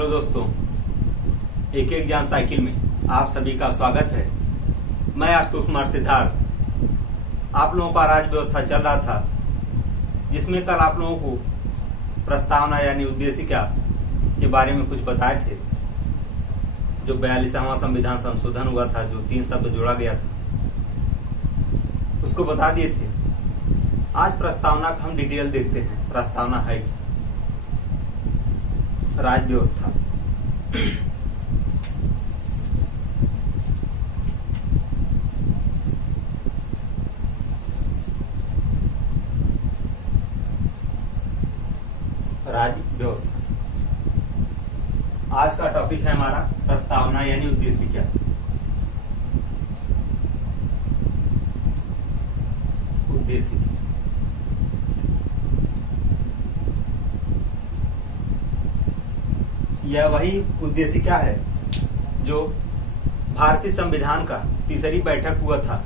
Hello दोस्तों, एक exam cycle में आप सभी का स्वागत है। मैं आशुतोष कुमार सिद्धार्थ। आप लोगों का राज्य व्यवस्था चल रहा था, जिसमें कल आप लोगों को प्रस्तावना यानी उद्देशिका के बारे में कुछ बताए थे। जो 42वां संविधान संशोधन हुआ था, जो 3 शब्द जोड़ा गया था, उसको बता दिए थे। आज प्रस्तावना का हम डिटेल देखते हैं। प्रस्तावना है क्या? राज्य व्यवस्था। राज्य व्यवस्था आज का टॉपिक है हमारा प्रस्तावना यानी उद्देशिका। उद्देशिका यह वही उद्देशिका है जो भारतीय संविधान का तीसरी बैठक हुआ था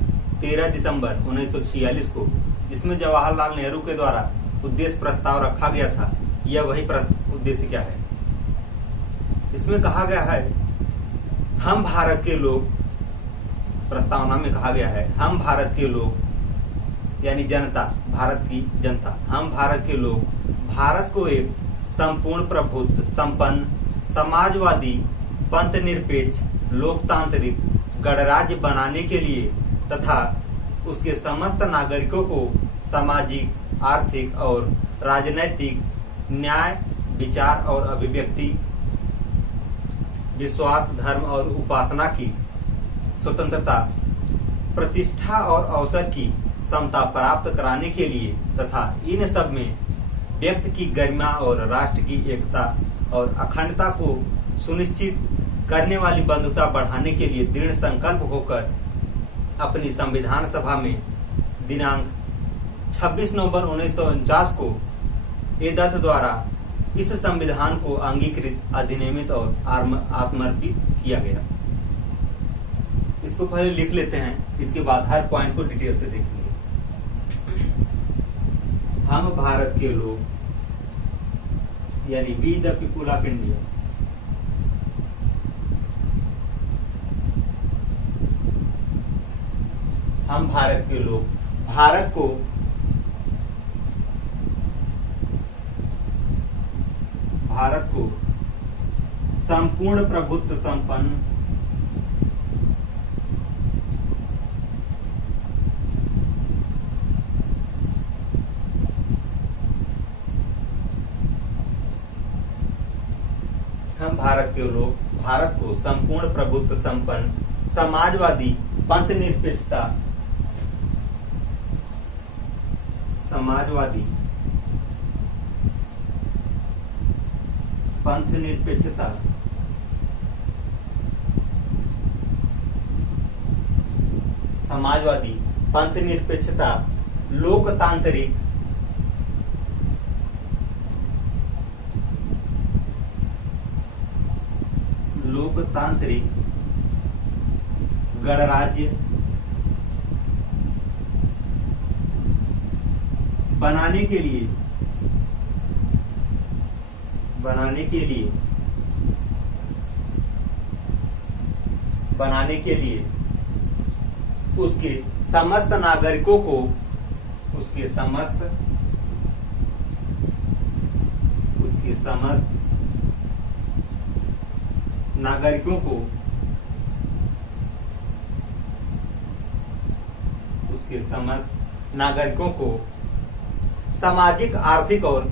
13 दिसंबर 1946 को, जिसमें जवाहरलाल नेहरू के द्वारा उद्देश्य प्रस्ताव रखा गया था। यह वही उद्देशिका है। इसमें कहा गया है, हम भारत के लोग, प्रस्तावना में कहा गया है, हम भारत के लोग यानी जनता, भारत की जनता, हम भारत के लोग भारत को एक संपूर्ण प्रभुत्व संपन्न समाजवादी पंथ निरपेक्ष लोकतांत्रिक गणराज्य बनाने के लिए तथा उसके समस्त नागरिकों को सामाजिक, आर्थिक और राजनैतिक न्याय, विचार और अभिव्यक्ति, विश्वास, धर्म और उपासना की स्वतंत्रता, प्रतिष्ठा और अवसर की समता प्राप्त कराने के लिए तथा इन सब में व्यक्ति की गरिमा और राष्ट्र की एकता और अखंडता को सुनिश्चित करने वाली बंधुता बढ़ाने के लिए दृढ़ संकल्प होकर अपनी संविधान सभा में दिनांक 26 नवंबर 1949 को एदत्त द्वारा इस संविधान को अंगीकृत, अधिनियमित और आत्मर्पित किया गया। इसको पहले लिख लेते हैं, इसके बाद हर पॉइंट को डिटेल से देखेंगे। हम भारत के लोग यानी we the people of India हम भारत के लोग भारत को संपूर्ण प्रभुत्व संपन्न हम भारत के लोग भारत को संपूर्ण प्रभुत्व संपन्न समाजवादी पंथ निरपेक्षता समाजवादी पंथ निरपेक्षता समाजवादी पंथ निरपेक्षता लोकतांत्रिक गणराज्य बनाने के लिए उसके समस्त नागरिकों को सामाजिक, आर्थिक और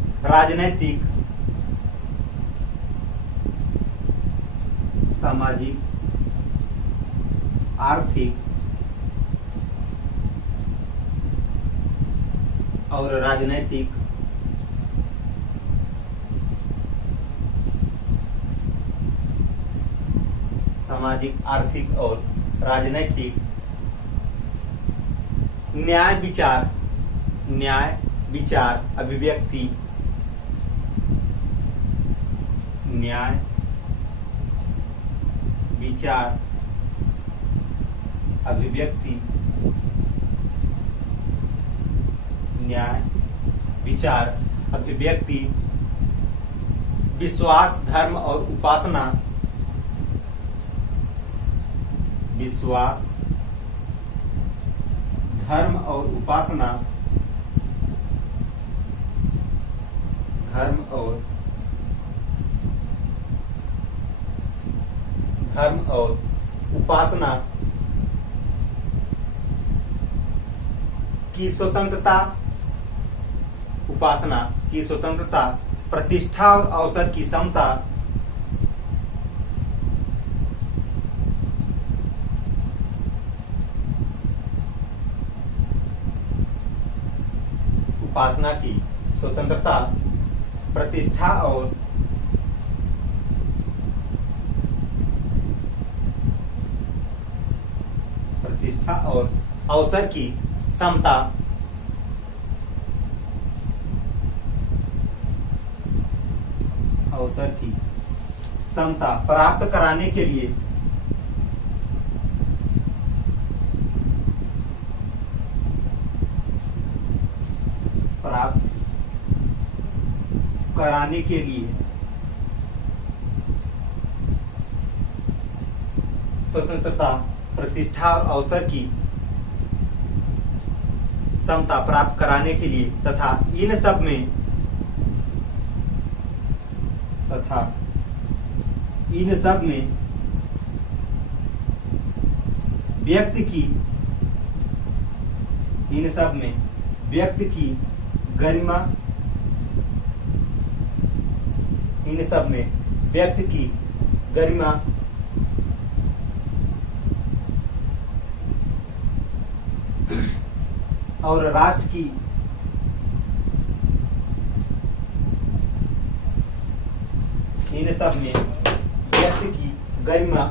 राजनैतिक न्याय, विचार, अभिव्यक्ति, न्याय, विचार, अभिव्यक्ति, न्याय, विचार, अभिव्यक्ति, विश्वास, धर्म और उपासना, विश्वास, धर्म और उपासना, धर्म और उपासना की स्वतंत्रता, उपासना की स्वतंत्रता, प्रतिष्ठा और अवसर की समता, उपासना की स्वतंत्रता, प्रतिष्ठा और अवसर की समता, अवसर की समता प्राप्त कराने के लिए स्वतंत्रता, प्रतिष्ठा और अवसर की समता प्राप्त कराने के लिए तथा इन सब में व्यक्ति की गरिमा, इन सब में व्यक्ति की गरिमा और राष्ट्र की इन सब में व्यक्ति की गरिमा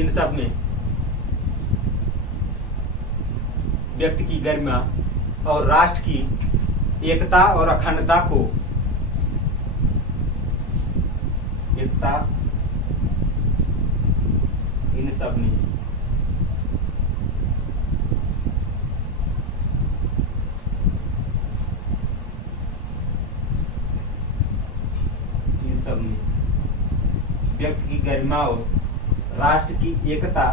इन सब में व्यक्ति की गरिमा और राष्ट्र की एकता और अखंडता को इन सब में व्यक्ति की गरिमा और राष्ट्र की एकता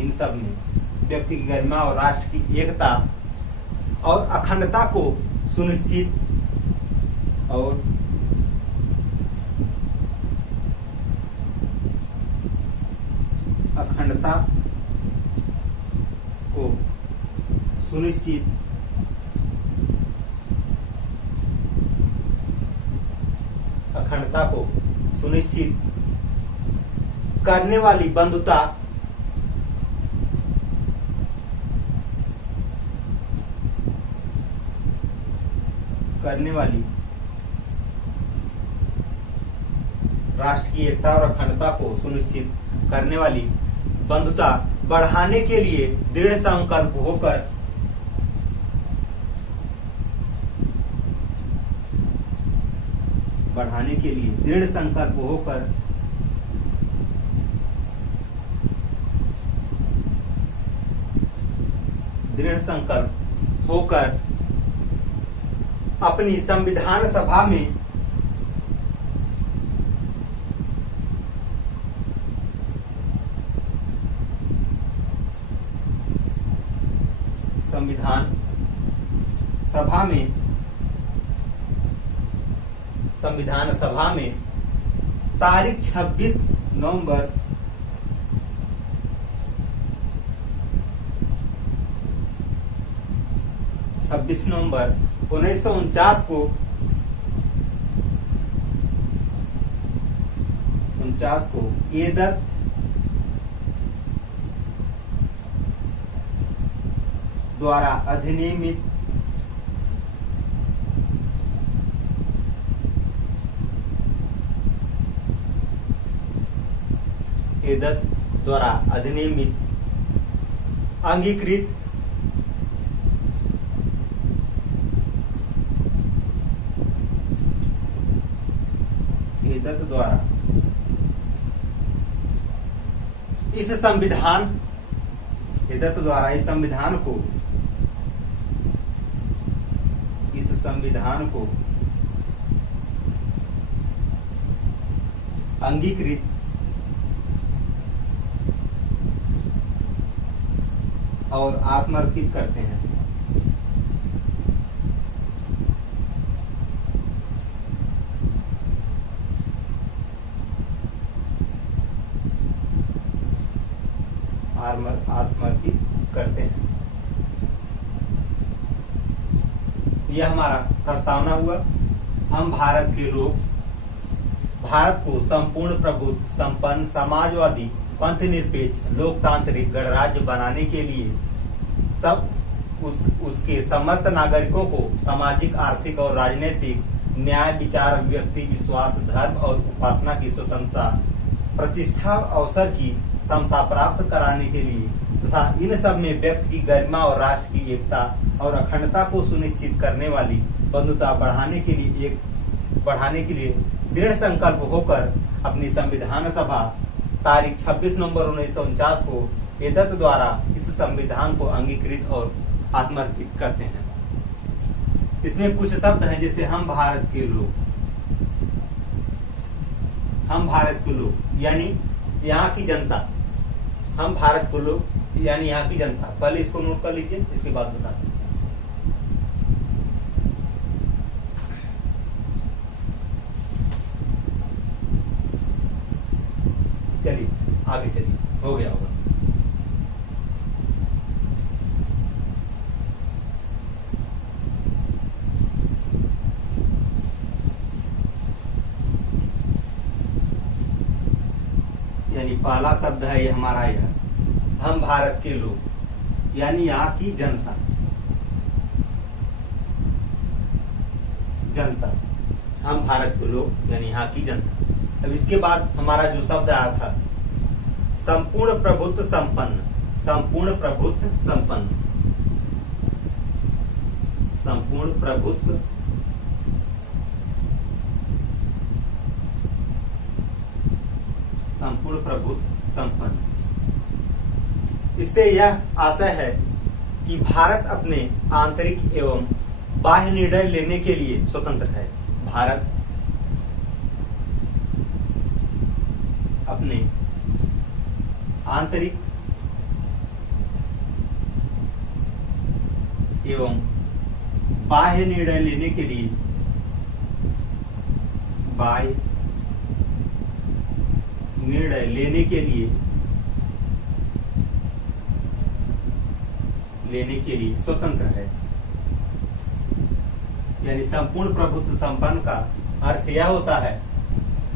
इन सब में व्यक्ति की गरिमा और राष्ट्र की एकता और अखंडता को सुनिश्चित और अखंडता को सुनिश्चित करने वाली बंधुता राष्ट्र की एकता और अखंडता को सुनिश्चित करने वाली बंधुता बढ़ाने के लिए दृढ़ संकल्प होकर अपनी संविधान सभा में संविधान सभा में तारीख 26 नवंबर 1949 को एदत द्वारा अधिनियमित अंगीकृत इस संविधान हिदत द्वारा इस संविधान को अंगीकृत और आत्मर्पित करते हैं। आत्मर्पित करते हैं। यह हमारा प्रस्तावना हुआ। हम भारत के लोग भारत को संपूर्ण प्रभुत्व संपन्न समाजवादी पंथ निरपेक्ष लोकतांत्रिक गणराज्य बनाने के लिए उसके समस्त नागरिकों को सामाजिक आर्थिक और राजनीतिक न्याय विचार अभिव्यक्ति विश्वास धर्म और उपासना की स्वतंत्रता प्रतिष्ठा अवसर की समता प्राप्त कराने के लिए तथा इन सब में व्यक्ति की गरिमा और राष्ट्र की एकता और अखंडता को सुनिश्चित करने वाली बंधुता बढ़ाने के लिए दृढ़ संकल्प होकर अपनी संविधान सभा तारीख 26 नवंबर 1949 को एतत् द्वारा इस संविधान को अंगीकृत और आत्मर्पित करते हैं। इसमें कुछ शब्द हैं जैसे हम भारत के लोग यानी यहाँ की जनता। हम भारत के लोग यानी यहाँ की जनता। पहले इसको नोट कर लीजिए, इसके बाद बताते हैं। चलिए आगे चलिए, हो गया होगा। यानी पहला शब्द है ये हमारा, यह हम भारत के लोग यानी यहाँ की जनता। हम भारत के लोग यानी यहाँ की जनता। अब इसके बाद हमारा जो शब्द आया था संपूर्ण प्रभुत्व संपन्न। संपूर्ण प्रभुत्व संपन्न। इससे यह आशय है कि भारत अपने आंतरिक एवं बाह्य निर्णय लेने के लिए स्वतंत्र है। भारत अपने आंतरिक एवं बाह्य निर्णय लेने के लिए स्वतंत्र है। यानी संपूर्ण प्रभुत्व संपन्न का अर्थ यह होता है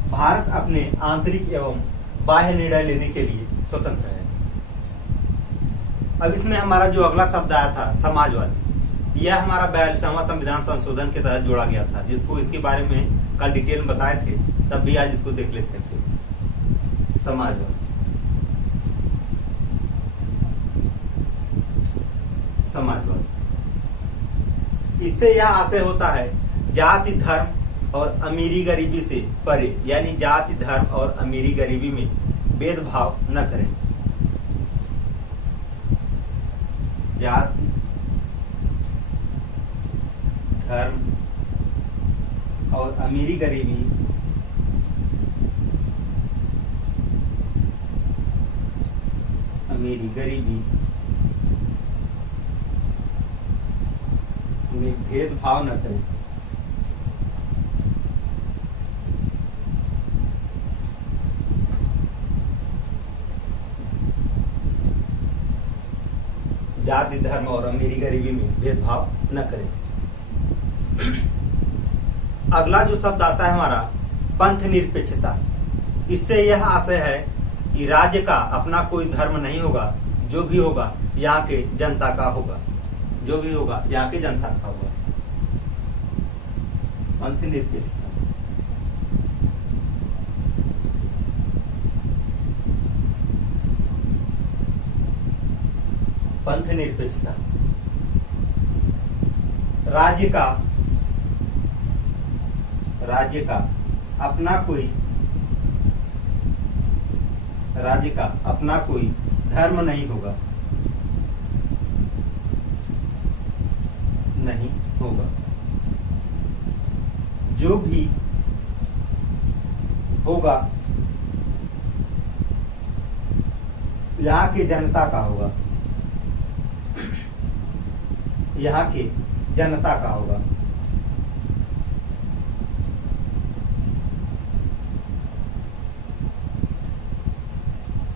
भारत अपने आंतरिक एवं बाह्य निर्णय लेने के लिए स्वतंत्र है। अब इसमें हमारा जो अगला शब्द आया था समाजवादी, यह हमारा 42वां संविधान संशोधन के तहत जोड़ा गया था, जिसको इसके बारे में कल डिटेल में बताए थे, तब भी आज इसको देख लेते थे। समाजवाद इससे यह आशय होता है जाति धर्म और अमीरी गरीबी से परे, यानी जाति धर्म और अमीरी गरीबी में भेदभाव न करें। जाति धर्म और अमीरी गरीबी में भेदभाव न करें। जाति धर्म और अमीरी गरीबी में भेदभाव न करें। अगला जो शब्द आता है हमारा पंथ निरपेक्षता। इससे यह आशय है कि राज्य का अपना कोई धर्म नहीं होगा, जो भी होगा यहाँ के जनता का होगा। पंथ निरपेक्षता। राज्य का अपना कोई राज्य का अपना कोई धर्म नहीं होगा, नहीं होगा। जो भी होगा यहाँ की जनता का होगा, यहाँ की जनता का होगा।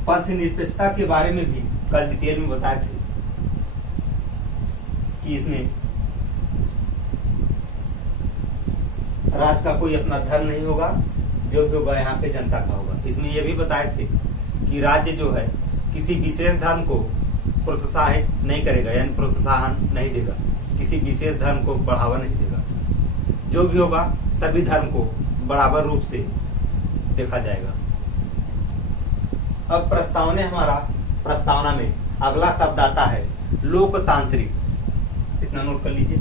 पंथ निरपेक्षता के बारे में भी कल डिटेल में बताए थे कि इसमें राज्य का कोई अपना धर्म नहीं होगा, जो भी होगा यहाँ पे जनता का होगा। इसमें यह भी बताए थे कि राज्य जो है किसी विशेष धर्म को प्रोत्साहित नहीं करेगा, यानी प्रोत्साहन नहीं देगा, किसी विशेष धर्म को बढ़ावा नहीं देगा। जो भी होगा सभी धर्म को बराबर रूप से देखा जाएगा। अब प्रस्तावना में अगला शब्द आता है लोकतांत्रिक। इतना नोट कर लीजिए।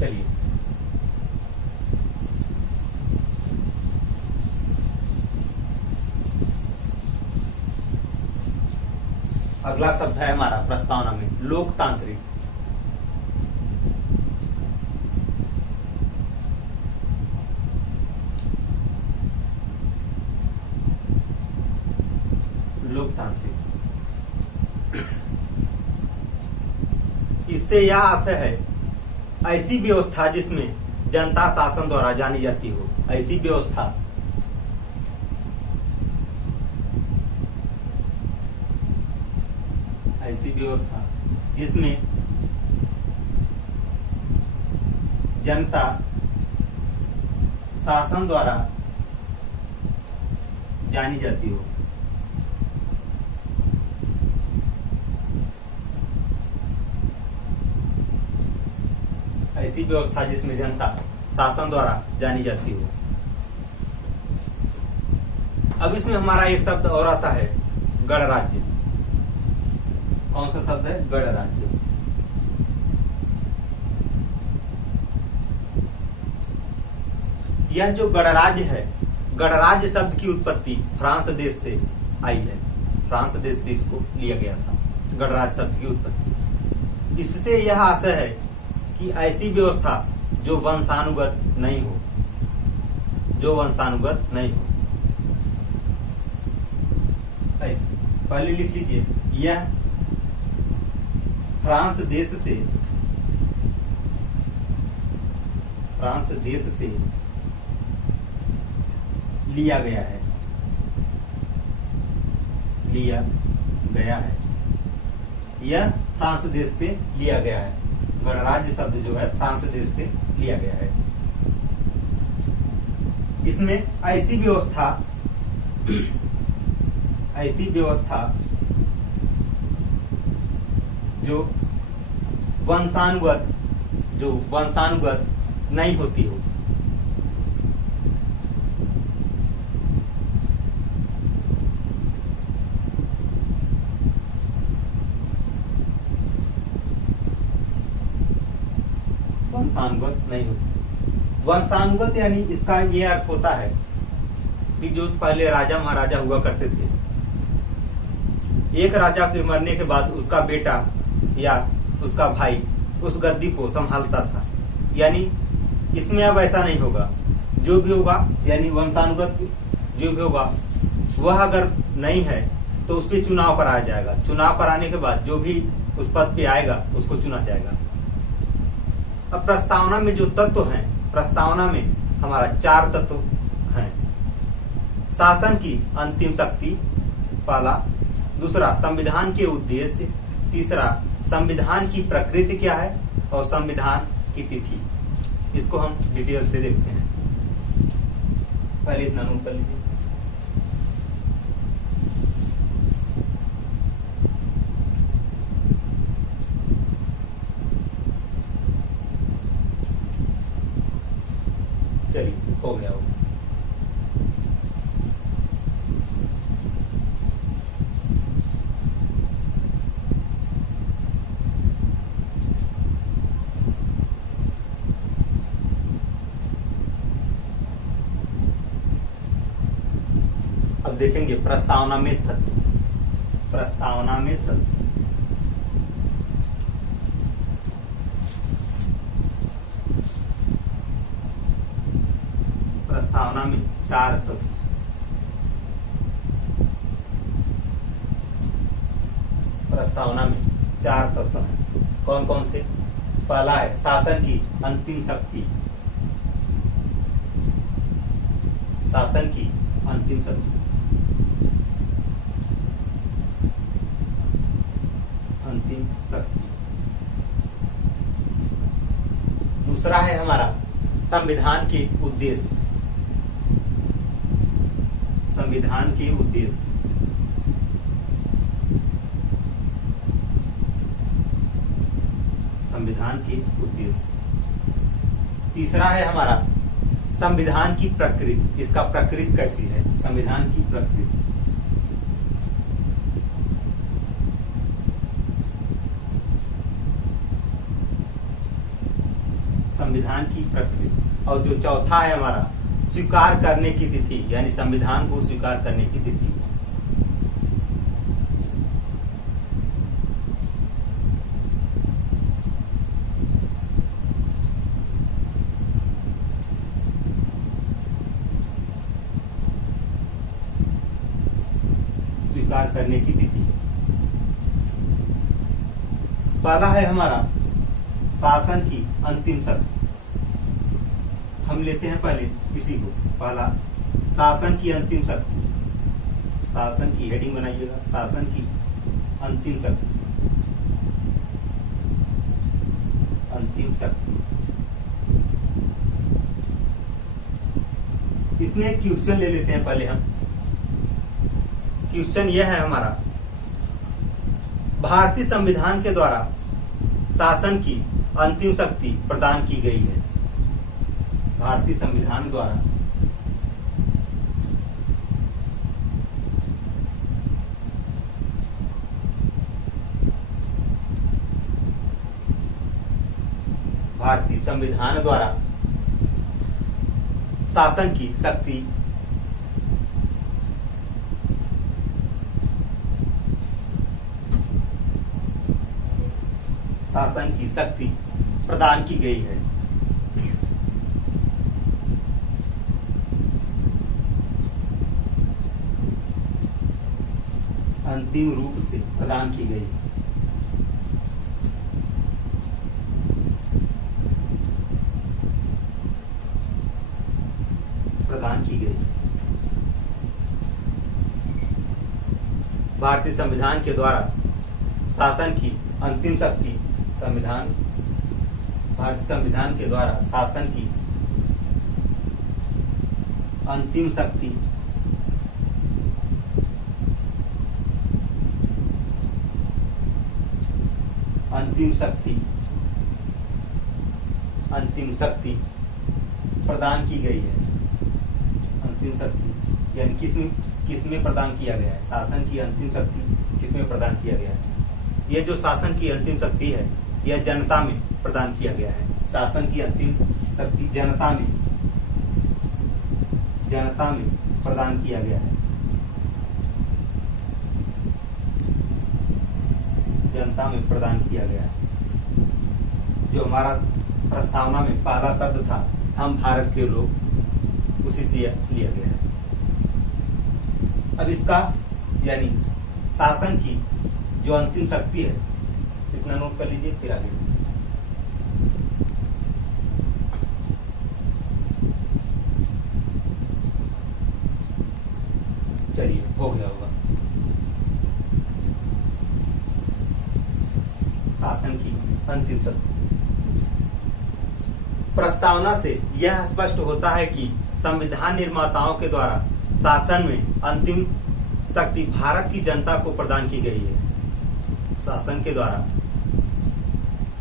चलिए अगला शब्द है हमारा प्रस्तावना में लोकतांत्रिक। लोकतांत्रिक, इससे यह आशय है ऐसी व्यवस्था जिसमें जनता शासन द्वारा जानी जाती हो। ऐसी व्यवस्था जिसमें जनता शासन द्वारा जानी जाती हो। ऐसी व्यवस्था जिसमें जनता शासन द्वारा जानी जाती हो। अब इसमें हमारा एक शब्द और आता है गणराज्य। कौन सा शब्द है? गणराज्य। यह जो गणराज्य है, गणराज्य शब्द की उत्पत्ति फ्रांस देश से आई है। फ्रांस देश से इसको लिया गया था, गणराज्य शब्द की उत्पत्ति। इससे यह आशय है कि ऐसी व्यवस्था जो वंशानुगत नहीं हो, जो वंशानुगत नहीं हो। ऐसे पहले लिख लीजिए, यह फ्रांस देश से लिया गया है, यह फ्रांस देश से लिया गया है। गणराज्य शब्द जो है फ्रांस देश से लिया गया है। इसमें ऐसी व्यवस्था जो वंशानुगत नहीं होती हो। वंशानुगत नहीं होती। वंशानुगत यानी इसका ये अर्थ होता है कि जो पहले राजा महाराजा हुआ करते थे, एक राजा के मरने के बाद उसका बेटा या उसका भाई उस गद्दी को संभालता था। यानी इसमें अब ऐसा नहीं होगा। जो भी होगा यानी वंशानुगत जो भी होगा वह अगर नहीं है तो उस पर चुनाव कराया जाएगा। चुनाव कराने के बाद जो भी उस पद पे आएगा उसको चुना जाएगा। अब प्रस्तावना में जो तत्व हैं, प्रस्तावना में हमारा 4 तत्व हैं। शासन की अंतिम शक्ति पहला, दूसरा संविधान के उद्देश्य, तीसरा संविधान की प्रकृति क्या है, और संविधान की तिथि। इसको हम डिटेल से देखते हैं। पहले इतना नोट कर लीजिए। चलिए हो गया। देखेंगे प्रस्तावना में तत्व। प्रस्तावना में तत्व, प्रस्तावना में 4 तत्व। प्रस्तावना में 4 तत्व हैं। कौन कौन से? पहला है शासन की अंतिम शक्ति। शासन की अंतिम शक्ति, अंतिम शक्ति। दूसरा है हमारा संविधान के उद्देश्य। संविधान के उद्देश्य, संविधान के उद्देश्य। तीसरा है हमारा संविधान की प्रकृति। इसका प्रकृति कैसी है? संविधान की प्रकृति। संविधान की प्रकृति। और जो चौथा है हमारा स्वीकार करने की तिथि, यानी संविधान को स्वीकार करने की तिथि। स्वीकार करने की तिथि। पहला है हमारा शासन की अंतिम शक्ति। हम लेते हैं पहले इसी को। पहला शासन की अंतिम शक्ति। शासन की हेडिंग बनाइएगा, शासन की अंतिम शक्ति। अंतिम शक्ति। इसमें एक क्वेश्चन ले लेते हैं पहले हम। क्वेश्चन यह है हमारा, भारतीय संविधान के द्वारा शासन की अंतिम शक्ति प्रदान की गई है। भारतीय संविधान द्वारा भारतीय संविधान द्वारा शासन की शक्ति शासन की शक्ति प्रदान की गई है। अंतिम रूप से प्रदान की गई। प्रदान की गई। भारतीय संविधान के द्वारा शासन की अंतिम शक्ति, संविधान, भारतीय संविधान के द्वारा शासन की अंतिम शक्ति अंतिम शक्ति अंतिम शक्ति प्रदान की गई है। अंतिम शक्ति यानी किसमें प्रदान किया गया है? शासन की अंतिम शक्ति किसमें प्रदान किया गया है? ये जो शासन की अंतिम शक्ति है, यह जनता में प्रदान किया गया है। शासन की अंतिम शक्ति जनता में प्रदान किया गया है। जनता में प्रदान किया गया है। जो हमारा प्रस्तावना में पहला शब्द था, हम भारत के लोग, उसी से लिया गया है। अब इसका यानी शासन की जो अंतिम शक्ति है, इतना नोट कर लीजिए, फिर आगे। चलिए, हो गया होगा। शासन की अंतिम शक्ति। प्रस्तावना से यह स्पष्ट होता है कि संविधान निर्माताओं के द्वारा शासन में अंतिम शक्ति भारत की जनता को प्रदान की गई है। शासन के द्वारा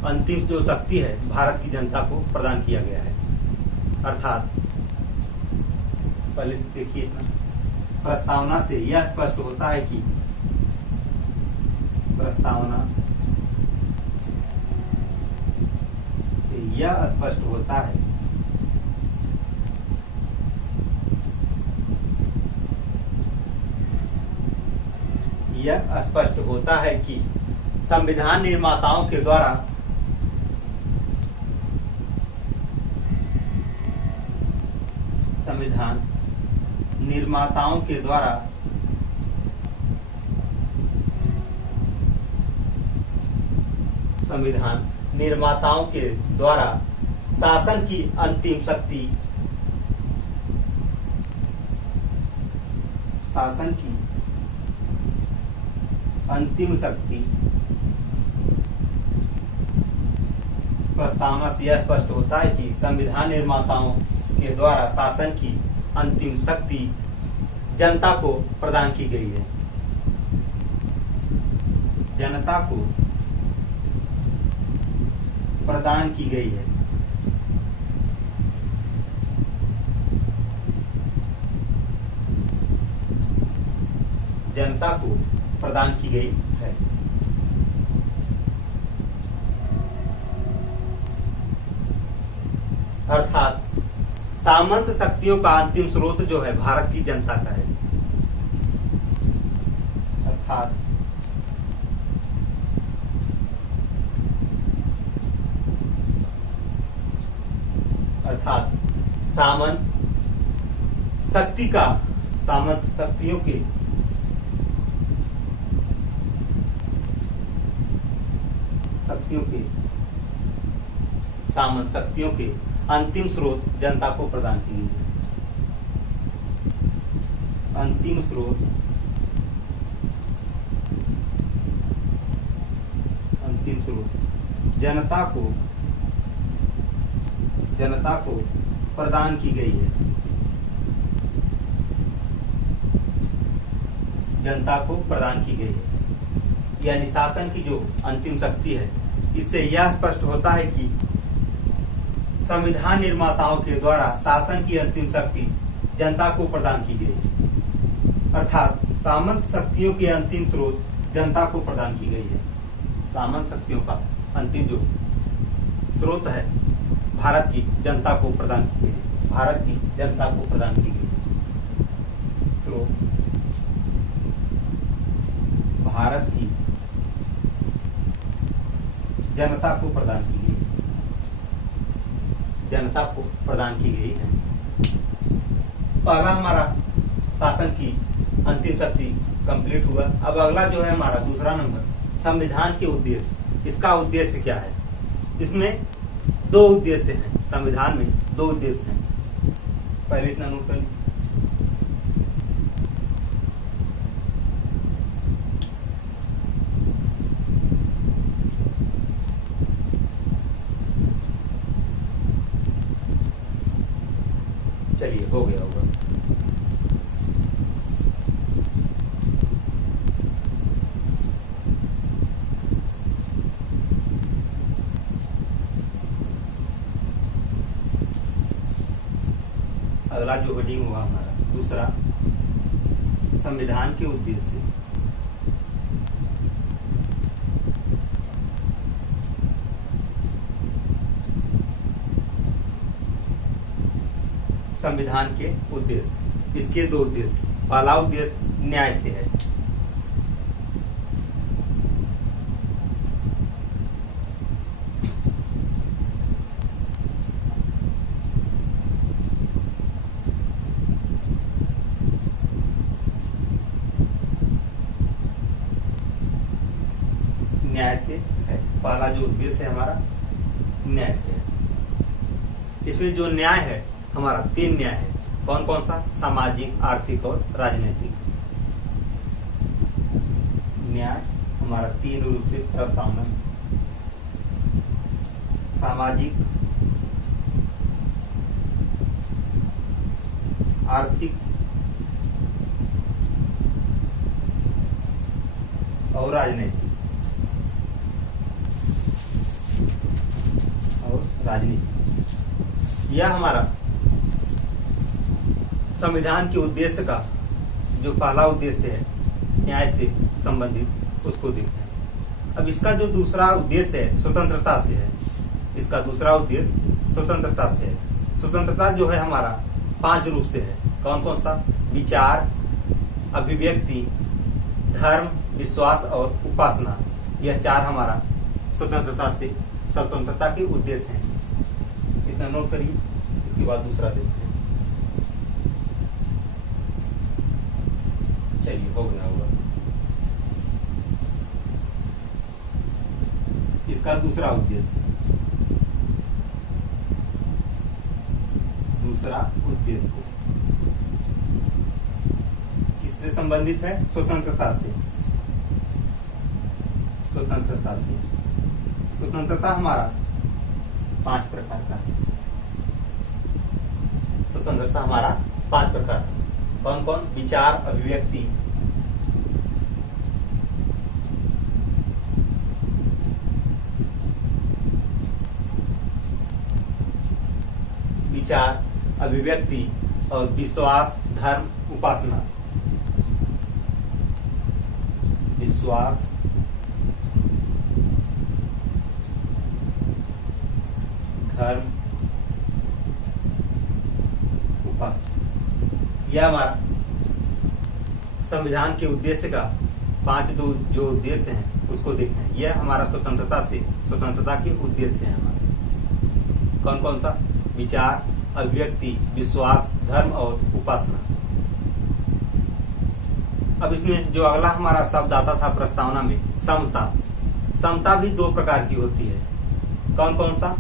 अंतिम जो शक्ति है, भारत की जनता को प्रदान किया गया है। अर्थात पहले देखिए, प्रस्तावना से यह स्पष्ट होता है कि प्रस्तावना यह स्पष्ट होता है यह स्पष्ट होता है कि संविधान निर्माताओं के द्वारा संविधान निर्माताओं के द्वारा संविधान निर्माताओं के द्वारा शासन की अंतिम शक्ति शासन की अंतिम शक्ति प्रस्तावना से यह स्पष्ट होता है कि संविधान निर्माताओं के द्वारा शासन की अंतिम शक्ति जनता को प्रदान की गई है। जनता को प्रदान की गई है। जनता को प्रदान की गई है। अर्थात सामंत शक्तियों का अंतिम स्रोत जो है भारत की जनता का है। अर्थात सामंत शक्तियों के सामंत शक्तियों के अंतिम स्रोत जनता को प्रदान की गई है। अंतिम स्रोत जनता को प्रदान की गई है। जनता को प्रदान की गई है। यानी शासन की जो अंतिम शक्ति है, इससे यह स्पष्ट होता है कि संविधान निर्माताओं के द्वारा शासन की अंतिम शक्ति जनता को प्रदान की गई है। अर्थात सामंत शक्तियों के अंतिम स्रोत जनता को प्रदान की गई है। सामंत शक्तियों का अंतिम जो स्रोत है भारत की जनता को प्रदान की गई है। भारत की जनता को प्रदान की गई है। स्रोत भारत की जनता को प्रदान की गई है। जनता को प्रदान की गई है। पहला हमारा शासन की अंतिम शक्ति कंप्लीट हुआ। अब अगला जो है हमारा दूसरा नंबर, संविधान के उद्देश्य। इसका उद्देश्य क्या है? इसमें दो उद्देश्य हैं। संविधान में दो उद्देश्य हैं। पहले इतना नोट कर लीजिए। चलिए, हो गया होगा। अगला जो हेडिंग हुआ हमारा दूसरा, संविधान के उद्देश्य। संविधान के उद्देश्य। इसके दो उद्देश्य। पहला उद्देश्य न्याय से है। न्याय से है। पहला जो उद्देश्य है हमारा न्याय से है। इसमें जो न्याय है हमारा तीन न्याय है। कौन कौन सा? सामाजिक, आर्थिक और राजनीतिक। न्याय हमारा तीन रूप से प्रस्तावना। सामाजिक, आर्थिक और राजनीतिक। यह हमारा संविधान के उद्देश्य का जो पहला उद्देश्य है न्याय से संबंधित, उसको देखते हैं। अब इसका जो दूसरा उद्देश्य है स्वतंत्रता से है। इसका दूसरा उद्देश्य स्वतंत्रता से है। स्वतंत्रता जो है हमारा पांच रूप से है। कौन कौन सा? विचार, अभिव्यक्ति, धर्म विश्वास और उपासना, यह 4 हमारा स्वतंत्रता के उद्देश्य हैं। इतना नोट करिए। इसके बाद दूसरा देखते हैं। चलिए, हो गया होगा। इसका दूसरा उद्देश्य किससे संबंधित है? स्वतंत्रता से। स्वतंत्रता हमारा 5 प्रकार का है। स्वतंत्रता हमारा 5 प्रकार। कौन कौन? विचार, अभिव्यक्ति, और विश्वास, धर्म, उपासना। विश्वास, धर्म, उपासना। यह हमारा संविधान के उद्देश्य का 5 जो उद्देश्य हैं उसको देखें। यह हमारा स्वतंत्रता के उद्देश्य है हमारे। कौन कौन सा? विचार, अभिव्यक्ति, विश्वास, धर्म और उपासना। अब इसमें जो अगला हमारा शब्द आता था प्रस्तावना में, समता। समता भी 2 प्रकार की होती है। कौन कौन सा?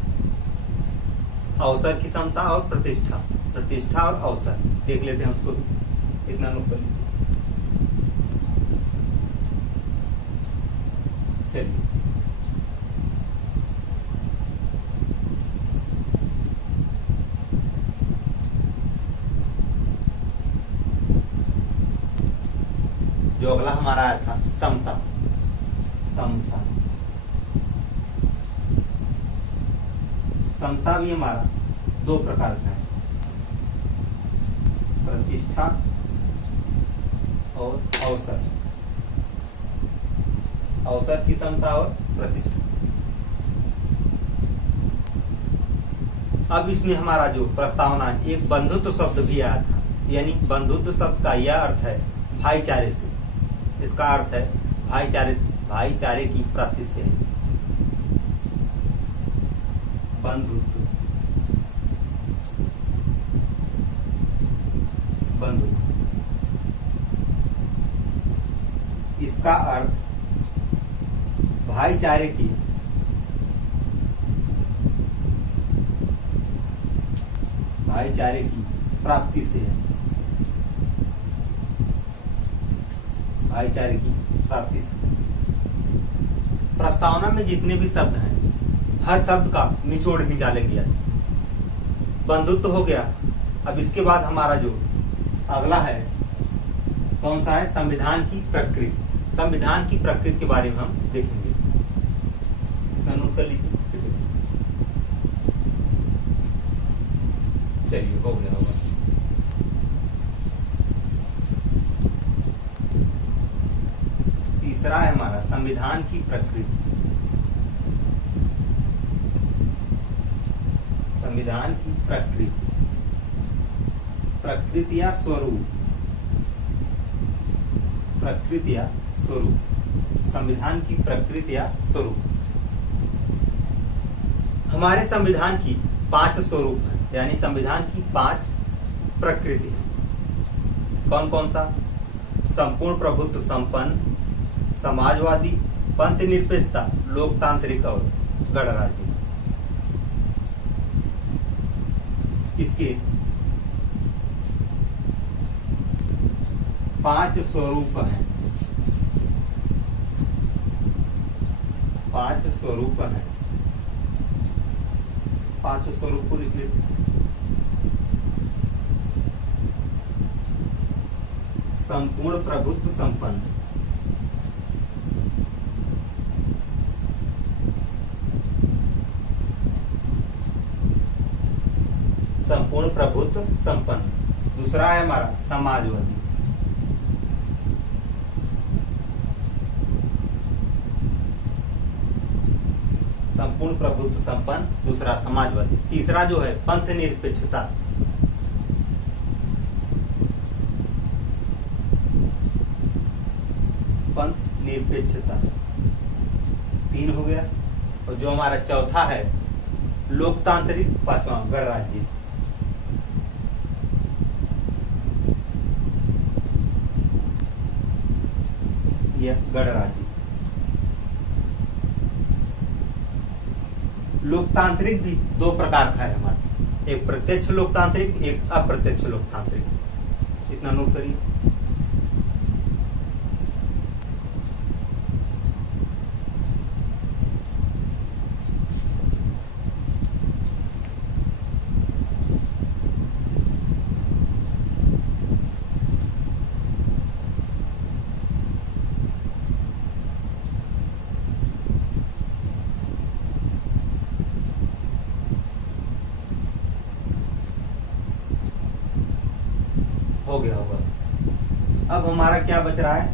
अवसर की समता और प्रतिष्ठा और अवसर। देख लेते हैं उसको भी। इतना नोट कर लीजिए। चलिए, जो अगला हमारा आया था समता। समता भी हमारा 2 प्रकार का है, प्रतिष्ठा और अवसर। अवसर की समता और प्रतिष्ठा। अब इसमें हमारा जो प्रस्तावना है, एक बंधुत्व शब्द भी आया था। यानी बंधुत्व शब्द का यह अर्थ है भाईचारे से। इसका अर्थ है भाईचारे की प्राप्ति से। बंधुत्व। इसका अर्थ भाईचारे की प्राप्ति से है। भाईचारे की प्राप्ति से। प्रस्तावना में जितने भी शब्द हैं, हर शब्द का निचोड़ निकालेंगे। बंधुत्व हो गया। अब इसके बाद हमारा जो अगला है, कौन सा है? संविधान की प्रकृति। संविधान की प्रकृति के बारे में हम देखेंगे। नोट कर लीजिए। चलिए, हो गया होगा। तीसरा है हमारा संविधान की प्रकृति। संविधान की प्रकृति या स्वरूप। संविधान की प्रकृति या स्वरूप। हमारे संविधान की 5 स्वरूप है, यानी संविधान की 5 प्रकृति है। कौन कौन सा? संपूर्ण प्रभुत्व संपन्न, समाजवादी, पंथ निरपेक्षता, लोकतांत्रिक और गणराज्य। इसके 5 स्वरूप हैं। 5 स्वरूप हैं। 5 स्वरूप को लिख लेते हैं। संपूर्ण प्रभुत्व संपन्न, संपूर्ण प्रभुत्व संपन्न। दूसरा है हमारा समाजवादी। संपूर्ण प्रभुत्व संपन्न, दूसरा समाजवादी। तीसरा जो है पंथ निरपेक्षता। पंथ निरपेक्षता 3 हो गया। और जो हमारा चौथा है लोकतांत्रिक, 5वां गणराज्य। यह गणराज्य। लोकतांत्रिक भी 2 प्रकार का है हमारा, एक प्रत्यक्ष लोकतांत्रिक, एक अप्रत्यक्ष लोकतांत्रिक। इतना नोट करिए। हो गया होगा। अब हमारा क्या बच रहा है,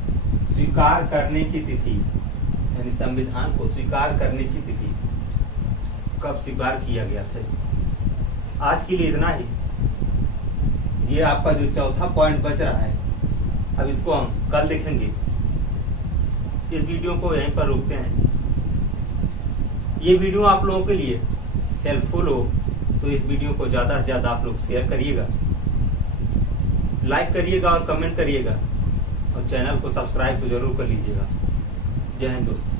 स्वीकार करने की तिथि, यानी संविधान को स्वीकार करने की तिथि, कब स्वीकार किया गया था इसको। आज के लिए इतना ही। ये आपका जो चौथा पॉइंट बच रहा है, अब इसको हम कल देखेंगे। इस वीडियो को यहीं पर रोकते हैं। ये वीडियो आप लोगों के लिए हेल्पफुल हो तो इस वीडियो को ज्यादा से ज्यादा आप लोग शेयर करिएगा, लाइक करिएगा और कमेंट करिएगा, और चैनल को सब्सक्राइब तो जरूर कर लीजिएगा। जय हिंद दोस्तों।